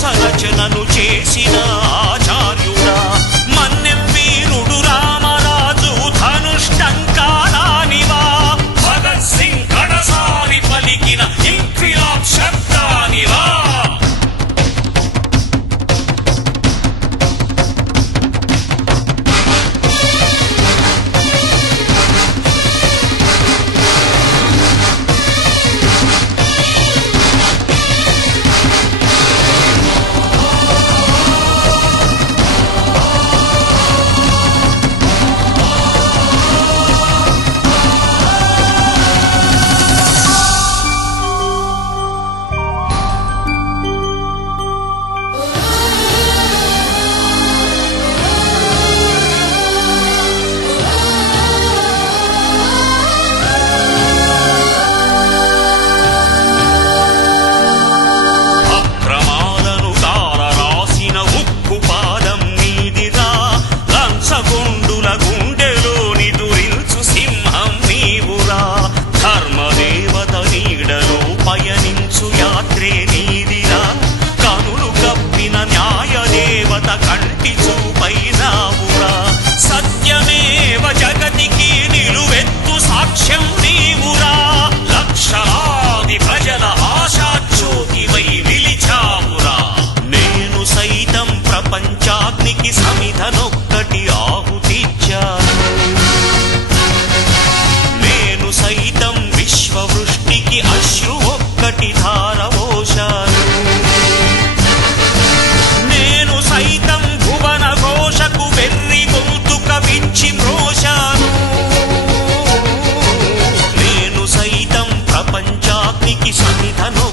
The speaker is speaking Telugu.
రచనను చేసిన ఆచార్యుడా మన్నెం వీరుడు రామరాజు ధనుష్టంకారానివా భగత్ సింగ్ కడసారి పలికిన ఇంక్విలాబ్ శబ్దానివా కంటి చూపైనావురా సత్యమేవ జగతికి నిలువెత్తు సాక్ష్యం నీవురా లక్షలాది ప్రజల ఆశాజ్యోతివై నిలిచావురా నేను సైతం ప్రపంచాగ్నికి సమిధనొక్కటి ఆహుతిచ్చాను నేను సైతం విశ్వవృష్టికి అశ్రు ఒక్కటి ధారవోశాను సైతం భువన ఘోషకు వెర్రి గొంతుక విచ్చి మ్రోశాను నేను సైతం ప్రపంచాగ్నికి సమిధను